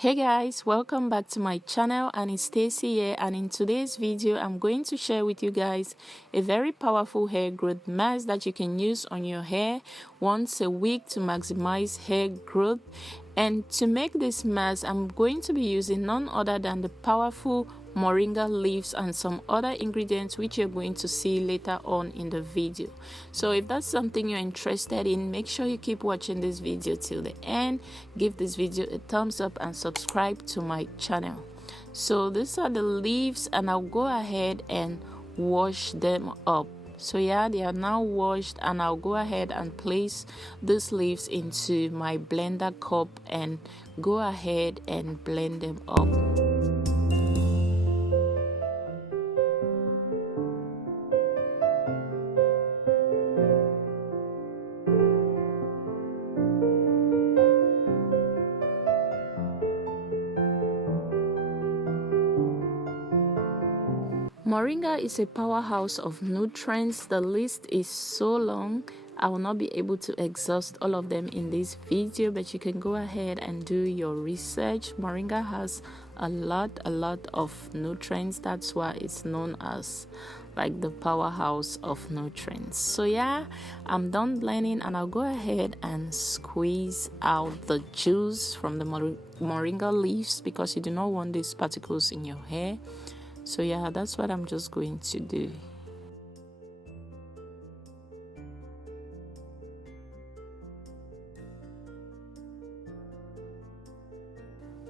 Hey guys, welcome back to my channel, and it's Stacy here, and in today's video I'm going to share with you guys a very powerful hair growth mask that you can use on your hair once a week to maximize hair growth. And to make this mask, I'm going to be using none other than the powerful moringa leaves and some other ingredients which you're going to see later on in the video. So if that's something you're interested in, make sure you keep watching this video till the end. Give this video a thumbs up and subscribe to my channel. So these are the leaves, and I'll go ahead and wash them up. So yeah, they are now washed, and I'll go ahead and place these leaves into my blender cup and go ahead and blend them up. Moringa is a powerhouse of nutrients. The list is so long, I will not be able to exhaust all of them in this video, but you can go ahead and do your research. Moringa has a lot of nutrients. That's why it's known as like the powerhouse of nutrients. So yeah, I'm done blending, and I'll go ahead and squeeze out the juice from the moringa leaves because you do not want these particles in your hair. So yeah, that's what I'm just going to do.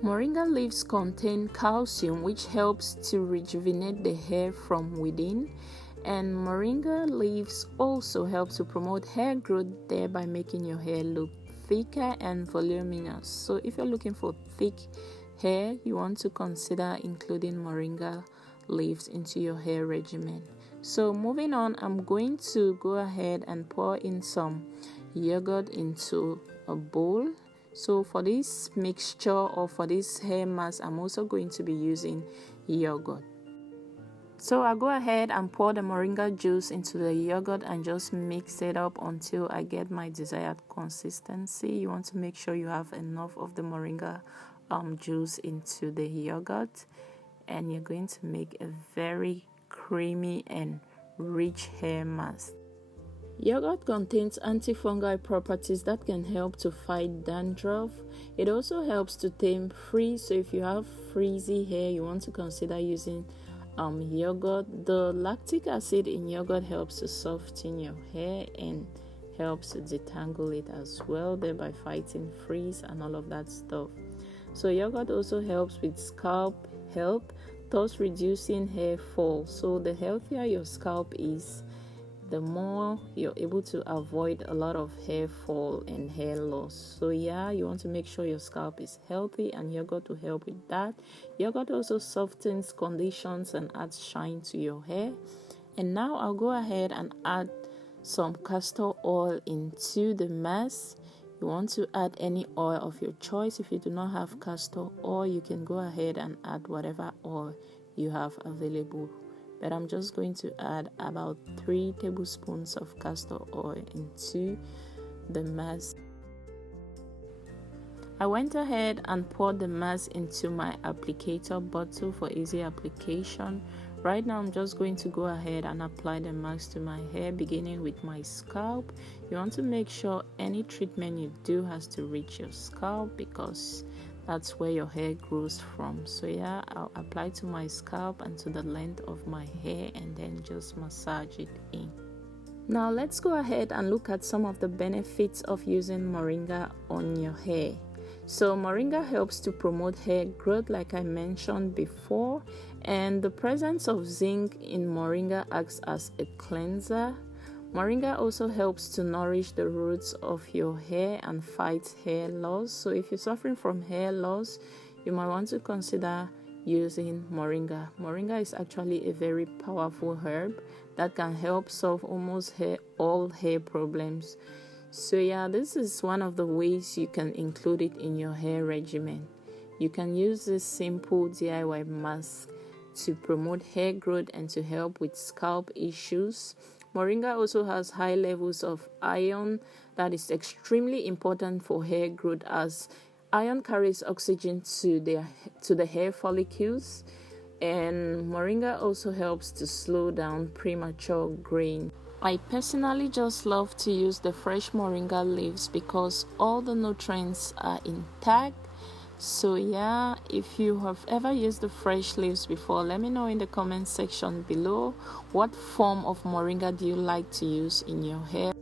Moringa leaves contain calcium, which helps to rejuvenate the hair from within, and moringa leaves also help to promote hair growth, thereby making your hair look thicker and voluminous. So if you're looking for thick hair, you want to consider including moringa leaves into your hair regimen. So moving on, I'm going to go ahead and pour in some yogurt into a bowl. So for this mixture, or for this hair mask, I'm also going to be using yogurt. So I'll go ahead and pour the moringa juice into the yogurt and just mix it up until I get my desired consistency. You want to make sure you have enough of the moringa juice into the yogurt, and you're going to make a very creamy and rich hair mask. Yogurt contains antifungal properties that can help to fight dandruff. It also helps to tame frizz. So if you have frizzy hair, you want to consider using yogurt. The lactic acid in yogurt helps to soften your hair and helps to detangle it as well, thereby fighting frizz and all of that stuff. So yogurt also helps with scalp health, thus reducing hair fall. So the healthier your scalp is, the more you're able to avoid a lot of hair fall and hair loss. So yeah, you want to make sure your scalp is healthy, and yogurt will help with that. Yogurt also softens conditions and adds shine to your hair. And now I'll go ahead and add some castor oil into the mask. You want to add any oil of your choice. If you do not have castor oil, you can go ahead and add whatever oil you have available. But I'm just going to add about 3 tablespoons of castor oil into the mask. I went ahead and poured the mask into my applicator bottle for easy application. Right now, I'm just going to go ahead and apply the mask to my hair, beginning with my scalp. You want to make sure any treatment you do has to reach your scalp because that's where your hair grows from. So yeah, I'll apply to my scalp and to the length of my hair, and then just massage it in. Now let's go ahead and look at some of the benefits of using moringa on your hair. So moringa helps to promote hair growth, like I mentioned before, and the presence of zinc in moringa acts as a cleanser. Moringa also helps to nourish the roots of your hair and fight hair loss. So if you're suffering from hair loss, you might want to consider using moringa. Moringa is actually a very powerful herb that can help solve almost all hair problems. So yeah, this is one of the ways you can include it in your hair regimen. You can use this simple DIY mask to promote hair growth and to help with scalp issues. Moringa also has high levels of iron that is extremely important for hair growth, as Iron carries oxygen to the hair follicles, and moringa also helps to slow down premature graying. I personally just love to use the fresh moringa leaves because all the nutrients are intact. So yeah, if you have ever used the fresh leaves before, let me know in the comment section below. What form of moringa do you like to use in your hair?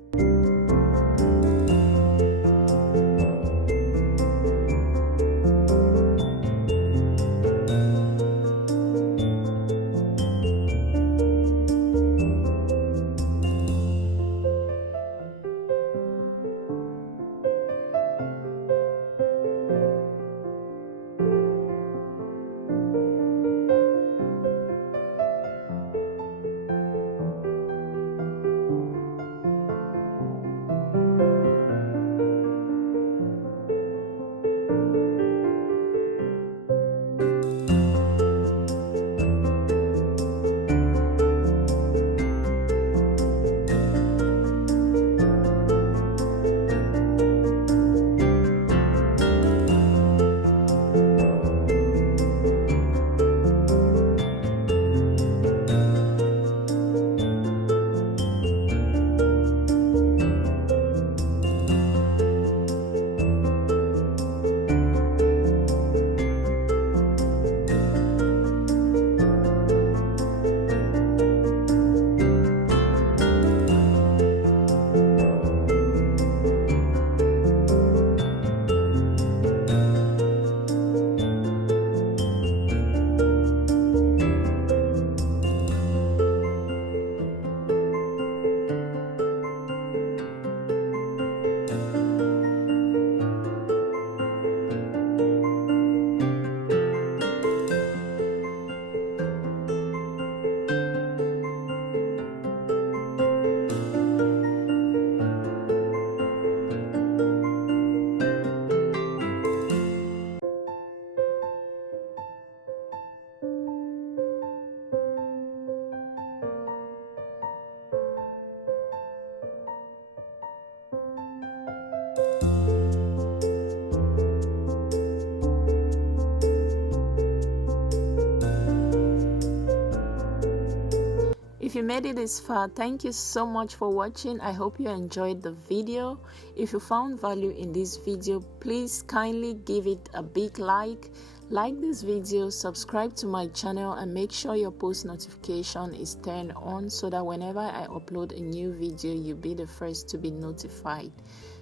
If you made it this far, thank you so much for watching. I hope you enjoyed the video. If you found value in this video, please kindly give it a big like this video, subscribe to my channel, and make sure your post notification is turned on so that whenever I upload a new video, you'll be the first to be notified.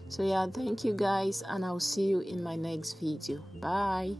So yeah, thank you guys, and I'll see you in my next video. Bye.